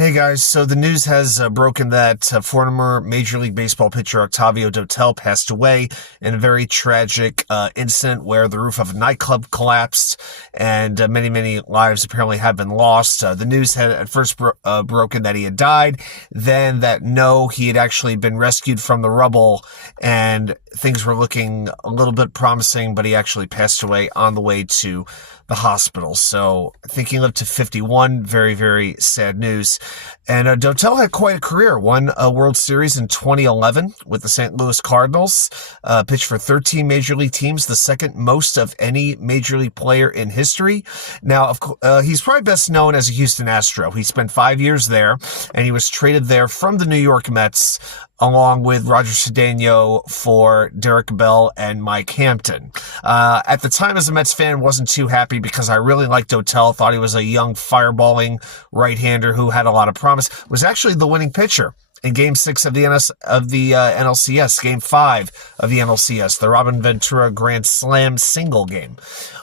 Hey guys, so the news has broken that former Major League Baseball pitcher Octavio Dotel passed away in a very tragic incident where the roof of a nightclub collapsed and many lives apparently have been lost. The news had at first broken that he had died, then that no, he had actually been rescued from the rubble and things were looking a little bit promising, but he actually passed away on the way to the hospital. So I think he lived to 51. Very sad news. And Dotel had quite a career. Won a World Series in 2011 with the St. Louis Cardinals. Pitched for 13 major league teams, the second most of any major league player in history. Now, he's probably best known as a Houston Astro. He spent 5 years there, and he was traded there from the New York Mets along with Roger Cedeno for Derek Bell and Mike Hampton. At the time, as a Mets fan, wasn't too happy because I really liked Dotel, thought he was a young fireballing right-hander who had a lot of promise, was actually the winning pitcher in Game 6 of the NLCS, Game 5 of the NLCS, the Robin Ventura Grand Slam single game.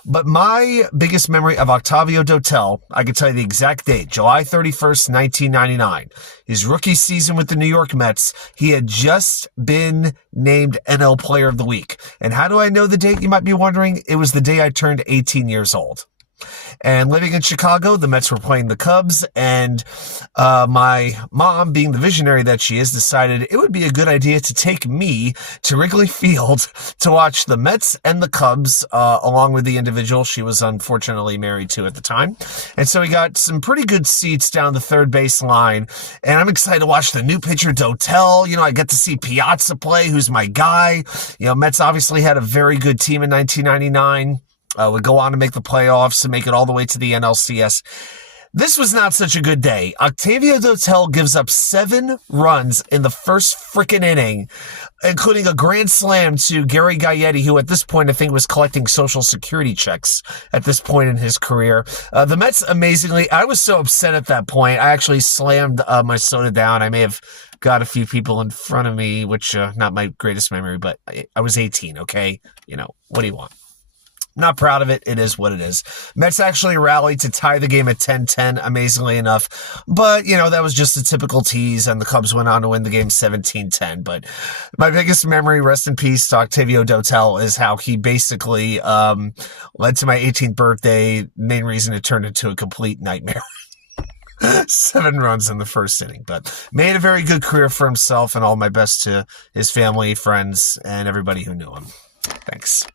But my biggest memory of Octavio Dotel, I can tell you the exact date, July 31st, 1999. His rookie season with the New York Mets, he had just been named NL Player of the Week. And how do I know the date, you might be wondering? It was the day I turned 18 years old. And living in Chicago, the Mets were playing the Cubs, and my mom, being the visionary that she is, decided it would be a good idea to take me to Wrigley Field to watch the Mets and the Cubs, along with the individual she was unfortunately married to at the time. And so we got some pretty good seats down the third base line, and I'm excited to watch the new pitcher, Dotel. I get to see Piazza play, who's my guy. Mets obviously had a very good team in 1999. Would go on to make the playoffs and make it all the way to the NLCS. This was not such a good day. Octavio Dotel gives up 7 runs in the first freaking inning, including a grand slam to Gary Gaetti, who at this point I think was collecting Social Security checks at this point in his career. The Mets, amazingly, I was so upset at that point, I actually slammed my soda down. I may have got a few people in front of me, which not my greatest memory, but I was 18, okay? What do you want? Not proud of it. It is what it is. Mets actually rallied to tie the game at 10-10, amazingly enough. But, that was just a typical tease, and the Cubs went on to win the game 17-10. But my biggest memory, rest in peace, to Octavio Dotel, is how he basically led to my 18th birthday. Main reason it turned into a complete nightmare. 7 runs in the first inning, but made a very good career for himself, and all my best to his family, friends, and everybody who knew him. Thanks.